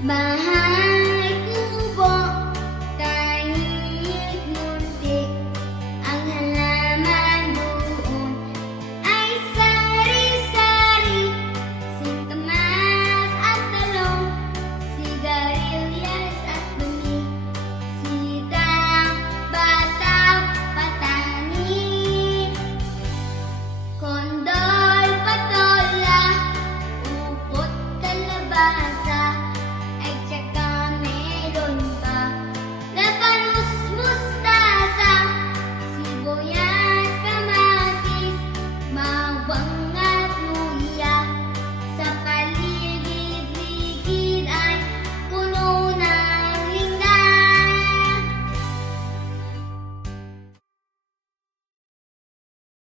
Bà hát